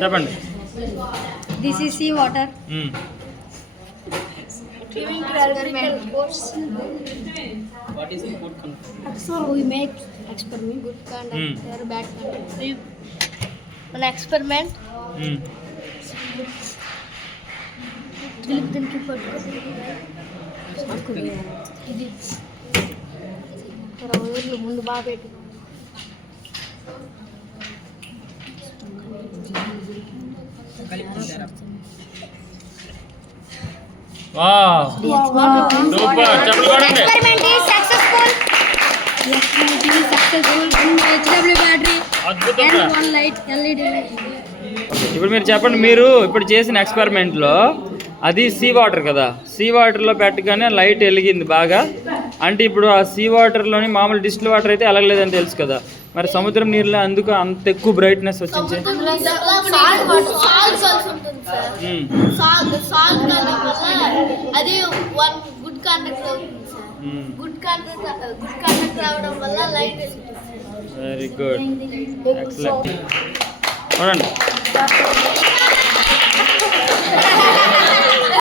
చెప్పండి. This is sea water. What is good conduct? So we make experiment, good conduct or bad conduct. An experiment. దీనికి పట్టుకో ఇది ఊర్లో ముందు బాగా పెట్టు. Wow super. చెప్పండి. Experiment is successful. HW battery and one light LED light. ఇప్పుడు మీరు చెప్పండి, మీరు ఇప్పుడు చేసిన ఎక్స్పెరిమెంట్లో అది సీ వాటర్ కదా, సీ వాటర్లో పెట్టగానే లైట్ వెలిగింది బాగా. అంటే ఇప్పుడు ఆ సీ వాటర్లోని మామూలు డిస్టిల్ వాటర్ అయితే వెలగలేదని తెలుసు కదా, మరి సముద్రం నీరులో అందుకు అంత ఎక్కువ బ్రైట్నెస్ వచ్చింది. అది వన్ గుడ్ కాంటాక్ట్ అవుతుంది సార్. గుడ్ కాంటాక్ట్ రావడం వల్ల లైట్ వెరీ గుడ్, ఎక్సలెంట్. చూడండి.